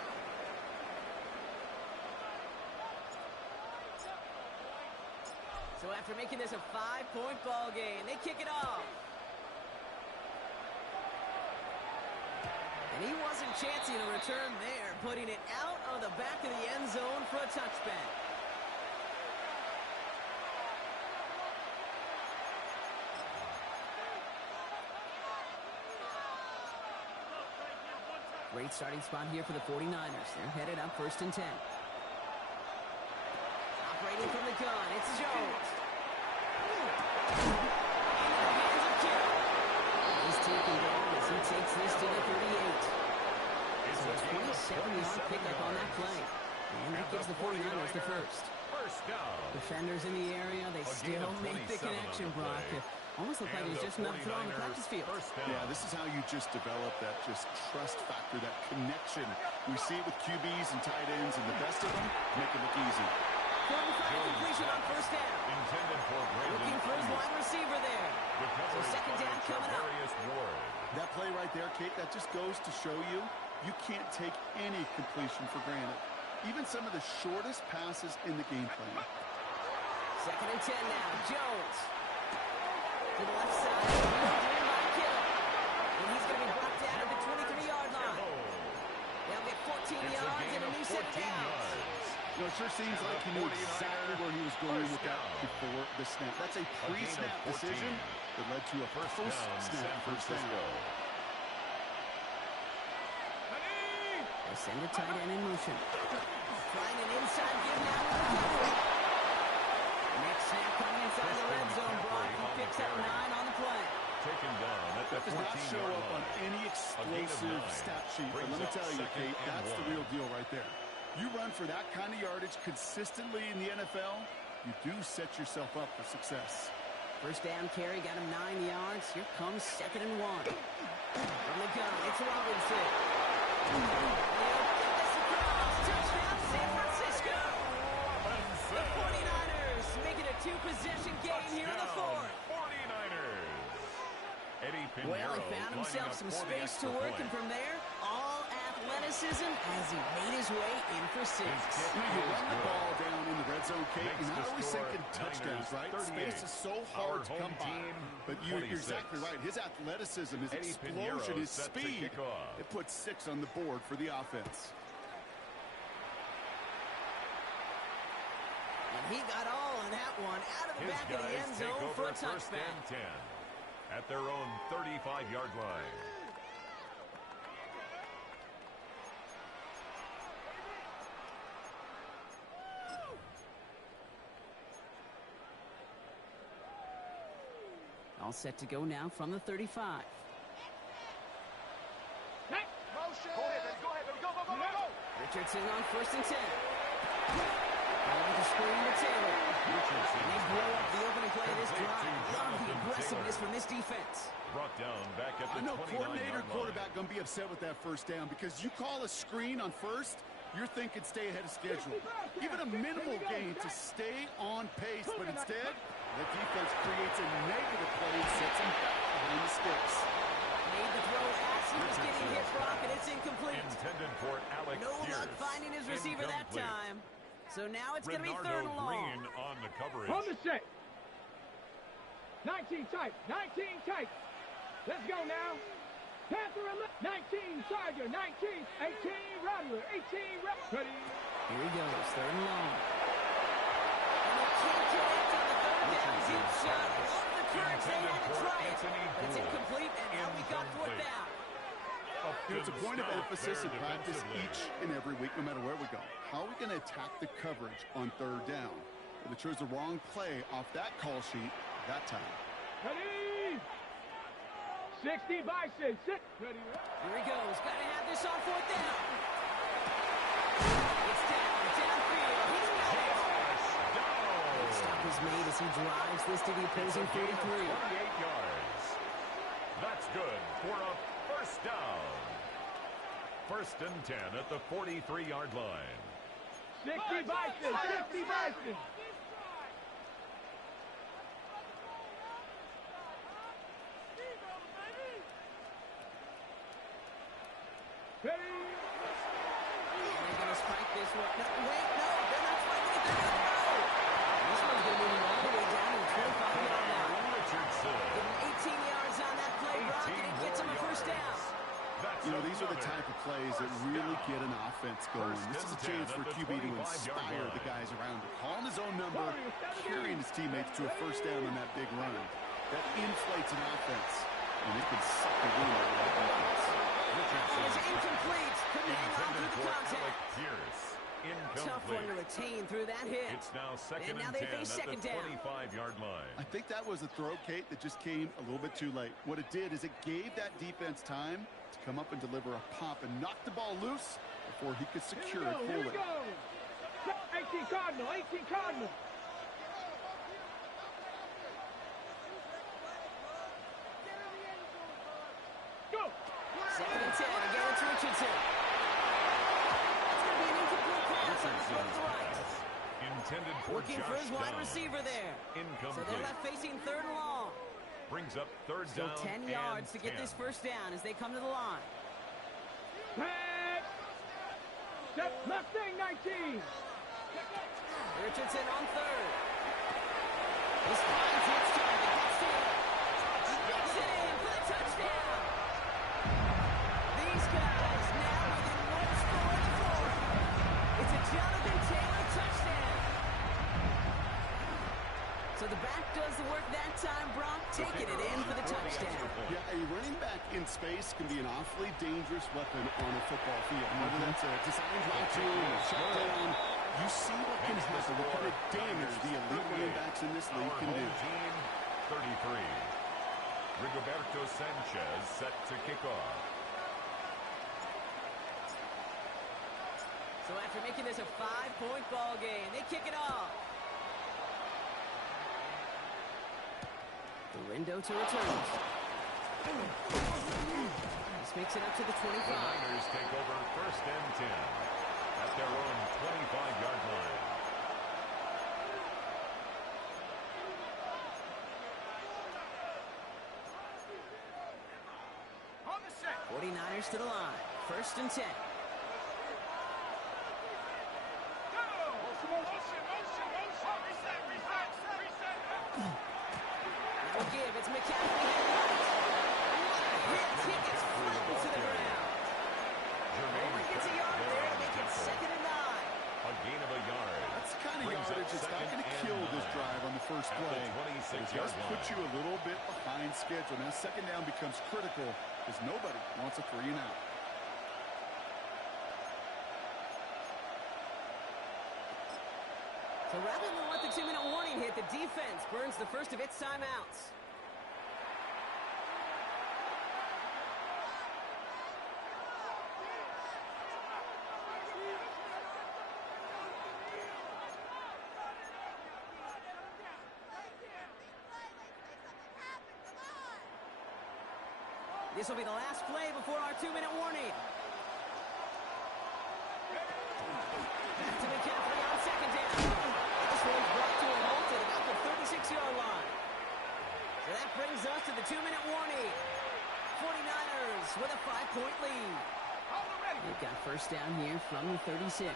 So after making this a 5-point ball game, they kick it off. And he wasn't chancing a return there, putting it out of the back of the end zone for a touchback. Great starting spot here for the 49ers. They're headed up 1st and 10. Operating from the gun, it's Jones. Into the hands of Kittle. He's taken down as he takes this to the 38. It's a 27-yard pickup on that play. And that gives the 49ers the first. First down. Defenders in the area, they still make the connection, Brock. Almost looked like it was just enough throw on the practice field. Yeah, this is how you just develop that just trust factor, that connection. We see it with QBs and tight ends, and the best of them make it look easy. Throwing for completion on 1st down. Intended for Looking for his wide receiver there. So 2nd down coming up. That play right there, Kate, that just goes to show you can't take any completion for granted. Even some of the shortest passes in the game plan. 2nd and 10 now. Jones. To the left side. In by Kittle. And he's going to be brought down at the 23-yard line. They'll get 14 yards and a new set of downs. You know, it sure seems like he knew exactly where he was going with that before the snap. That's a pre-snap decision that led to a post-snap first down. They send a tight end in motion. Trying an inside give now with McCaffrey. Next snap coming inside the red zone. Brock, he picks up 9 on the play. Taken down at the 14-yard line. Does not show up on any explosive stat sheet, but let me tell you, Kate, that's the real deal right there. You run for that kind of yardage consistently in the NFL, you do set yourself up for success. First down carry, got him 9 yards. Here comes 2nd and 1. From the gun, it's Robinson. They'll get this across. Touchdown, San Francisco. The 49ers make it a 2-possession game here in the 4th. 49ers. Well, he found himself some space to work, and from there, all athleticism as he made his way in for 6. You run the ball down in the red zone, Kate, you're not always thinking touchdowns, right? Space is so hard to come by. But you're exactly right. His athleticism, his explosion, his speed, it puts 6 on the board for the offense. And he got all on that one out of the back of the end zone for a touchback. At their own 35-yard line. All set to go now from the 35. Motion. Go ahead, baby. Go. Richardson on 1st and 10. Going to screen to Taylor. And they blow up the opening play of this drive. Love the aggressiveness from this defense. Brought down back at the 29-yard line. I know coordinator, quarterback going to be upset with that first down because you call a screen on first, you're thinking stay ahead of schedule. Even a minimal gain to stay on pace, but instead, the defense creates a negative play and sets him back behind the sticks. Made the throw as he was getting hit, Brock, and it's incomplete. Intended for Alec No Pierce. luck finding his receiver that time. So now it's going to be 3rd and long. Green on the coverage. On the set. 19 tight. Let's go now. Panther 19 Tiger, 19, 18 Rattler, 18 Rattler. Ready. Here he goes, 3rd and long. And they can't connect on the third down. Deep shot. Off the courage. They had to try it. But it's incomplete, and now we got fourth down. It's a point of emphasis in practice each and every week, no matter where we go. How are we going to attack the coverage on third down? Well, they chose the wrong play off that call sheet that time. Ready? 60 Bison. Sit. Ready. Here he goes. Got to have this on fourth down. It's downfield. He's got it. The stop is made as he drives this to the opposing 43. 48 yards. That's good for a first down. First and 10 at the 43-yard line. 60 Bison. 60 Bison. Ready? They're going to spike this one. No, wait, no. They're not spiking it. They're going to throw. This one's going to move all the way down to the 25-yard line. Richardson. Getting 18 yards on that play, Brock, and it gets him a first down. You know, these are the type of plays that really get an offense going. This is a chance for QB to inspire the guys around him. Calling his own number, carrying his teammates to a first down on that big run. That inflates an offense, and it can suck the wind out of that defense. It is incomplete. Couldn't hang on through the contact. Pierce. Tough one to retain through that hit. It's now second and now and they 10 face at second the down. 25-yard line. I think that was a throw, Kate, that just came a little bit too late. What it did is it gave that defense time to come up and deliver a pop and knock the ball loose before he could secure it Here we fully. go. 18 Cardinal. 18 Cardinal. Go. Second and 10. Again, it's Richardson. It's going to be an incomplete pass on the throw to the right. Intended for Looking Josh for his wide Downs. receiver there. Incomplete. So they're left facing third and long. Brings up third Still down 10 yards to and get 10. this first down as they come to the line. Pass. Step Mustang 19. Richardson on third. He finds his target. Gets in. He gets it in for the touchdown. These guys now within one score of the fourth. It's a Jonathan Taylor touchdown. So the back does the work that time, Brock, taking it in for the touchdown. Yeah, a running back in space can be an awfully dangerous weapon on a football field. Whether that's a designed route to or a shutdown, you see what can happen, what kind of damage the elite running backs in this league can do. Team 33. Rigoberto Sanchez set to kick off. So after making this a 5-point ball game, they kick it off. The window to return. This makes it up to the 25. The Niners take over first and 10 at their own 25-yard line. 49ers to the line. First and 10. That'll give. It's McCaffrey heading right. What a hit. He gets flattened to the ground. Only gets a yard there to make it second and 9. A gain of a yard. That's the kind of Brings yardage up that's not second going to and kill this 9 drive on the first at play. the 26-yard It just line. puts you a little bit behind schedule. Now, second down becomes critical because nobody wants a 3 and out. So rather than let the 2-minute warning hit, the defense burns the first of its timeouts. This will be the last play before our 2-minute warning. Back to McCaffrey on second down. This one's brought to a halt at about the 36-yard line. So that brings us to the 2-minute warning. 49ers with a 5-point lead. They've got first down here from the 36.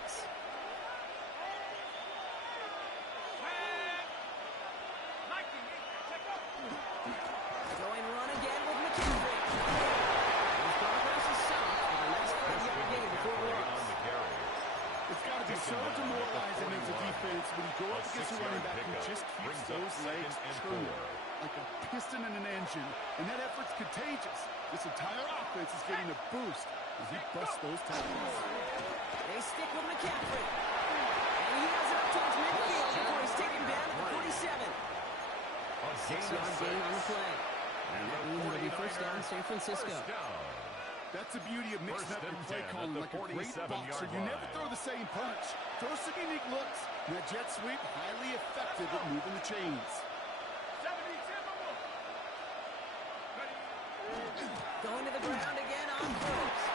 Going run again with McCaffrey. His progress is soft with a nice 5-yard gain before it works. It's got to be so demoralizing as a defense when you go up against a running back who contagious. This entire offense is getting a boost as he busts those tackles. They stick with McCaffrey. And he has it up towards midfield before he's taken down at the 47. A 6-yard gain on the play. And that means it'll be first down San Francisco. That's the beauty of mixing up your play calling like a great boxer. You never throw the same punch. Throw some unique looks. And that jet sweep, highly effective at moving the chains. Going to the ground again on first.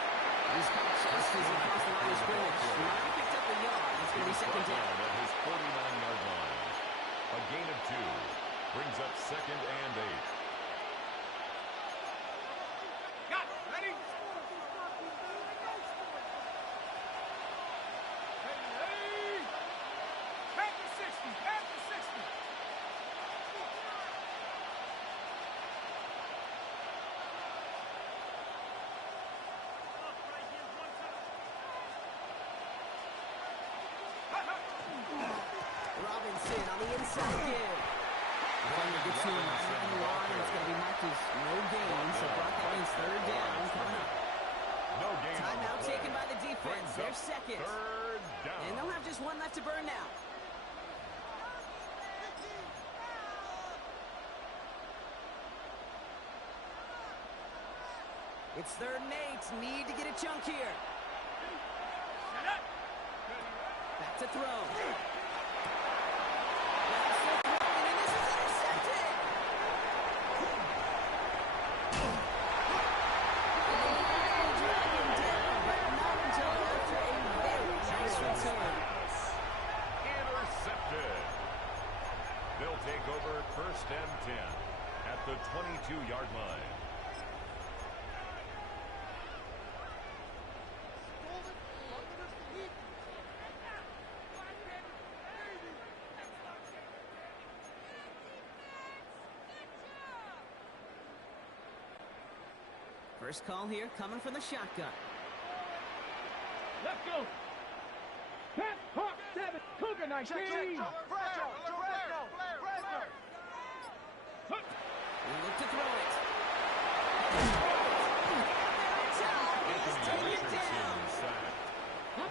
He's caught just as he crossed the line of scrimmage. He picked up a yard. It's going to be second down. At his 49-yard line. A gain of 2. Brings up 2nd and 8. Robinson on the inside give. Defender gets to him on the line. It's going to be marked as no gain, so Brock, that means third down coming up. No gain. Timeout taken by the defense. They're second. Third down. And they'll have just one left to burn now. It's 3rd and 8. Need to get a chunk here. Back to throw. They'll take over 1st and 10 at the 22-yard line. First call here coming from the shotgun. Let's go. 10, Hawk 7, Cougar 19. We look to throw it. All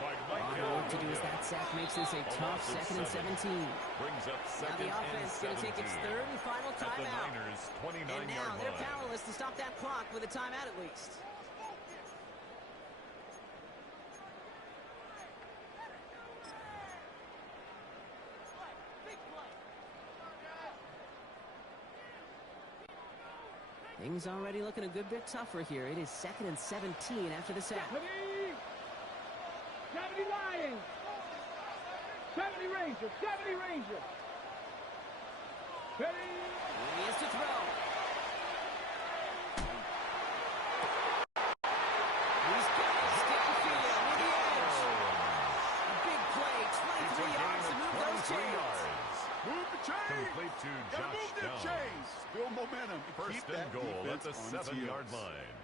work to do is that sack makes this a tough 2nd and 17. Brings up 2nd now the offense going to take its 3rd and final timeout. And now they're powerless to stop that clock with a timeout at least. Things already looking a good bit tougher here. It is 2nd and 17 after the sack. 70 Lions. 70 Rangers. 70 Rangers. Ready? He is to throw. He's got it downfield with the edge. A big play, 23 yards to move those chains. Move the chains. Complete to Josh move the Downs. chains. Build momentum. 1st and goal at the 7-yard line.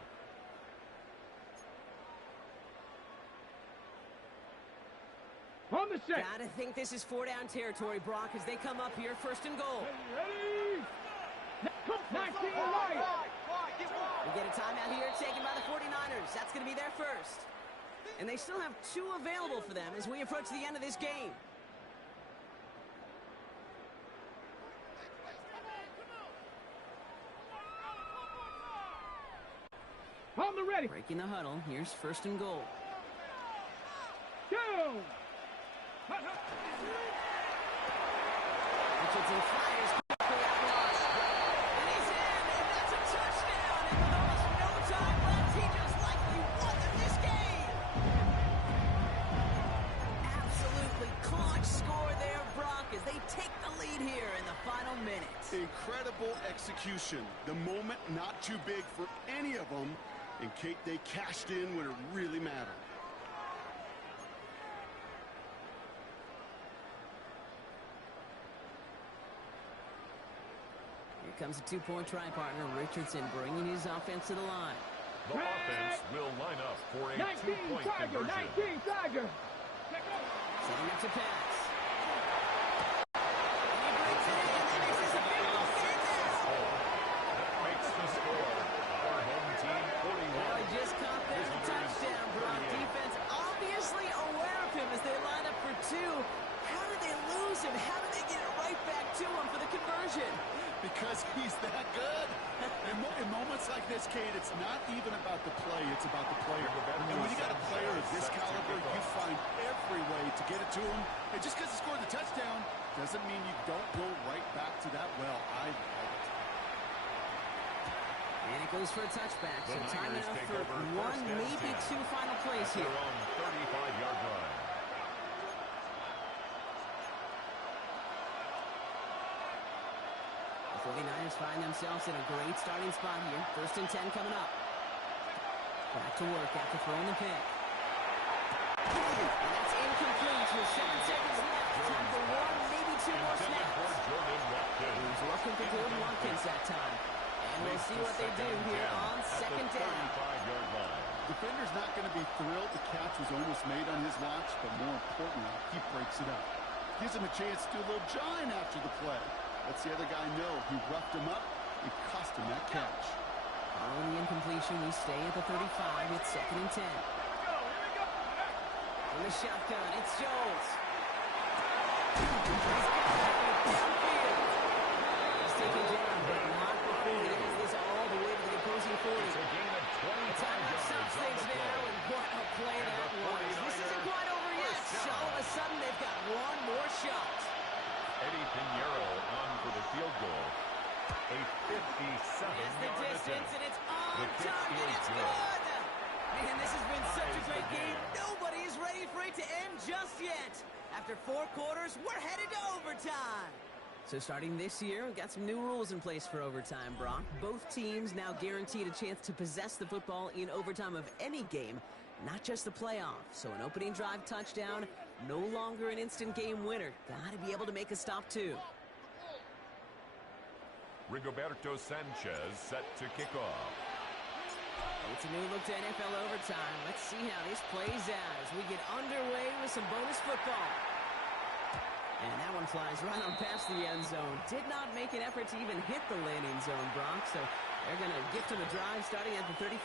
On the set. Gotta think this is 4-down territory, Brock, as they come up here 1st and goal. Ready? 19 Lions. We get a timeout here taken by the 49ers. That's going to be their first. And they still have 2 available for them as we approach the end of this game. On the ready. Breaking the huddle. Here's 1st and goal. Go. Richardson fires quickly out wide. And he's in, and that's a touchdown. And with almost no time left, he just likely won them this game. Absolutely clutch score there, Brock, as they take the lead here in the final minutes. Incredible execution. The moment not too big for any of them. And Kate, they cashed in when it really mattered. Here comes a 2-point try partner, Richardson, bringing his offense to the line. The offense will line up for a 2-point conversion. 19 Tiger. Setting up to pass. And he brings it in, and this is a big one. That makes the score our impressive. How do they get it right back to him for the conversion? Because he's that good. In moments like this, Kate, it's not even about the play, it's about the player. And when you got a player of this caliber, you find every way to get it to him. And just because he scored the touchdown doesn't mean you don't go right back to that well. I love it. And it goes for a touchback. So time enough for one, maybe two final plays here. Their own 35-yard line. The 49ers find themselves in a great starting spot here. 1st and 10 coming up. Back to work after throwing the pick. And that's incomplete with 7 seconds left. Time for one, maybe two more snaps. He's looking for Jordan Watkins that time. And we'll see what they do here on 2nd down. Defender's not going to be thrilled the catch was almost made on his watch, but more importantly, he breaks it up. Gives him a chance to do a little jawing after the play. Lets the other guy know he roughed him up and cost him that catch. Following the incompletion, we stay at the 35. It's 2nd and 10. From the shotgun, it's Jones. He's taken down, but not before he has this all the way to the opposing 40. It's a gain of 25 Timeout stops yards things on the now, play. and what a play that was. This isn't quite over yet. So all of a sudden, they've got one more shot. Eddie Pinheiro on for the field goal. A 57-yard distance, attempt. and it's on The kick target. is It's good. good. Man, this has been such a Ties great the game. game. Nobody is ready for it to end just yet. After 4 quarters, we're headed to overtime. So starting this year, we've got some new rules in place for overtime, Brock. Both teams now guaranteed a chance to possess the football in overtime of any game, not just the playoffs. So an opening drive touchdown, no longer an instant game winner. Gotta be able to make a stop, too. Rigoberto Sanchez set to kick off. It's a new look to NFL overtime. Let's see how this plays out as we get underway with some bonus football. And that one flies right on past the end zone. Did not make an effort to even hit the landing zone, Brock. So they're going to gift him a drive starting at the 35.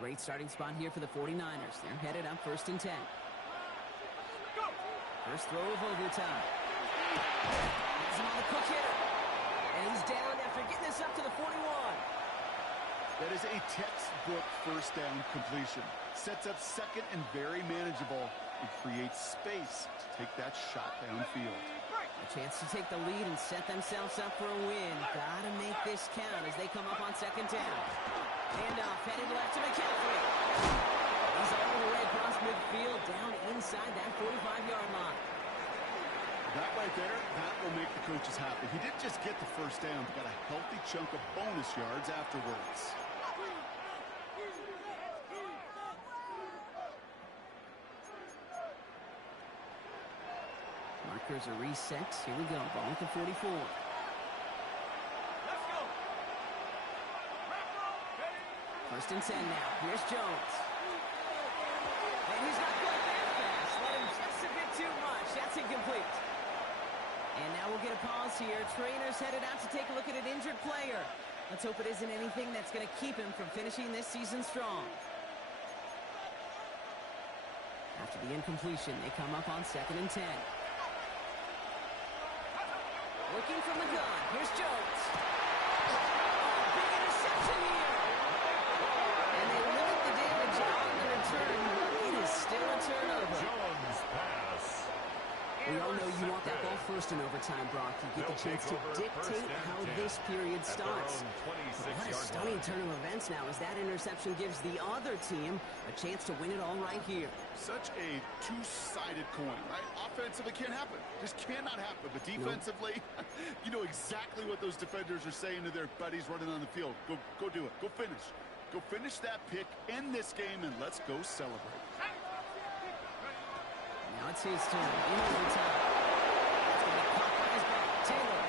Great starting spot here for the 49ers. They're headed up 1st and 10. First throw of overtime. He's on the quick hitter. And he's down after getting this up to the 41. That is a textbook first down completion. Sets up second and very manageable. It creates space to take that shot downfield. A chance to take the lead and set themselves up for a win. Gotta make this count as they come up on 2nd down. Handoff headed left to McCaffrey. He's all the way across midfield, down inside that 45-yard line. That right there, that will make the coaches happy. He didn't just get the first down, but got a healthy chunk of bonus yards afterwards. Markers are reset. Here we go. Ball at the 44. First and 10 now. Here's Jones. And he's not quite that fast. Let him just a bit too much. That's incomplete. And now we'll get a pause here. Trainer's headed out to take a look at an injured player. Let's hope it isn't anything that's going to keep him from finishing this season strong. After the incompletion, they come up on 2nd and 10. Looking from the gun. Here's Jones. Big interception here. And they limit the damage on the return, but it is still a turnover. Jones pass. We all know you want that ball first in overtime, Brock. You get the chance to dictate how this period starts. What a stunning turn of events now as that interception gives the other team a chance to win it all right here. Such a two-sided coin, right? Offensively can't happen. Just cannot happen. But defensively, you know exactly what those defenders are saying to their buddies running on the field. Go do it. Go finish. Go finish that pick, end this game, and let's go celebrate. Now it's his turn in overtime. It's going to be caught by his back. Taylor.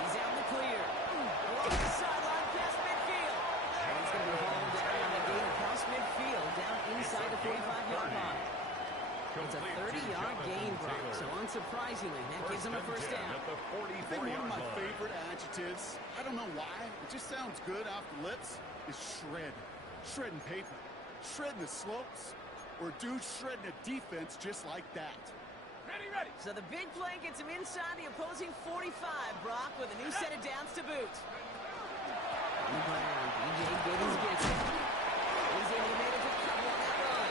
He's out in the clear. Along the sideline past midfield. And he's going to be hauled down on a gain across midfield down inside the 45-yard line. It's a 30-yard gain, Brock. So on unsurprisingly. That gives him a first down. At the I think one of 44-yard my line. favorite adjectives, I don't know why, it just sounds good off the lips, is shred. Shredding paper, shredding the slopes, or a dude shredding a defense just like that. Ready, ready. So the big play gets him inside the opposing 45, Brock, with a new set of downs to boot. On the ground, DJ Giddens gets it. He's able to manage a couple on that run.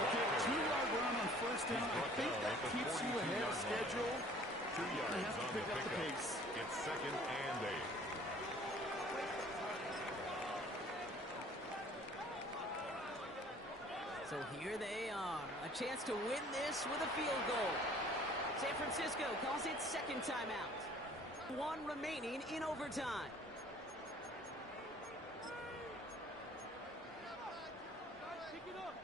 Okay, a 2-yard run on first down. I think that keeps you ahead of schedule. 2 yards have to on pick the up the pickup. pace. It's 2nd and 8. So here they are, a chance to win this with a field goal. San Francisco calls it second timeout. 1 remaining in overtime. Pick it up.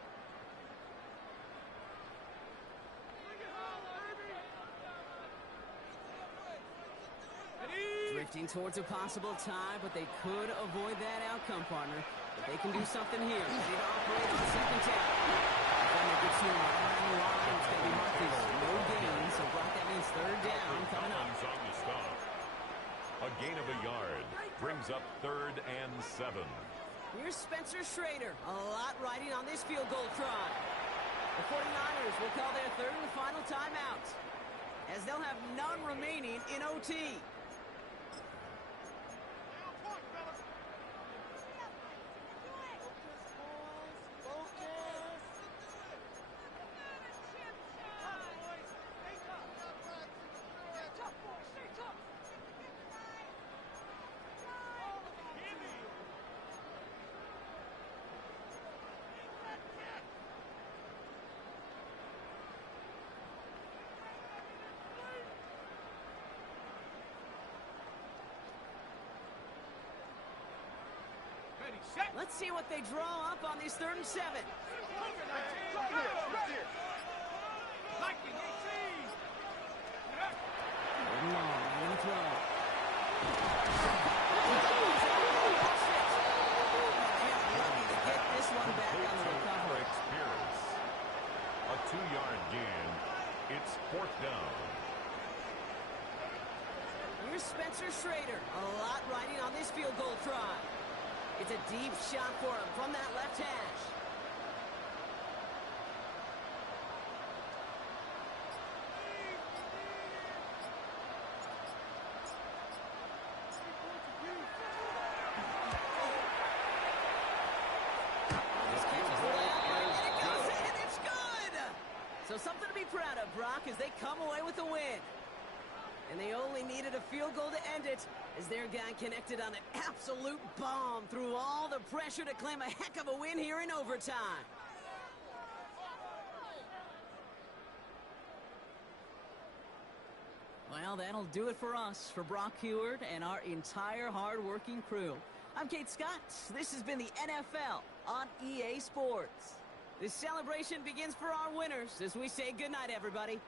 Drifting towards a possible tie, but they could avoid that outcome, partner. But they can do something here. Ready to operate on second down. Defender gets you right around the line. It's going to be marked as no gain. So, Brock, that means third down coming up. Collins on the stop. A gain of a yard brings up 3rd and 7. Here's Spencer Schrader. A lot riding on this field goal try. The 49ers will call their third and final timeout, as they'll have none remaining in OT. Ready, set. Let's see what they draw up on this 3rd and 7. Like it, 18. Long, gonna throw. Lucky to get this one back on the recovery. Pierce. A 2-yard gain. It's 4th down. Here's Spencer Schrader. A lot riding on this field goal try. It's a deep shot for him from that left hash. This catches the layup, and it goes in, it's good! So something to be proud of, Brock, as they come away with a win. And they only needed a field goal to end it, as their guy connected on an absolute bomb through all the pressure to claim a heck of a win here in overtime. Well, that'll do it for us, for Brock Heward and our entire hard-working crew. I'm Kate Scott. This has been the NFL on EA Sports. This celebration begins for our winners as we say goodnight, everybody.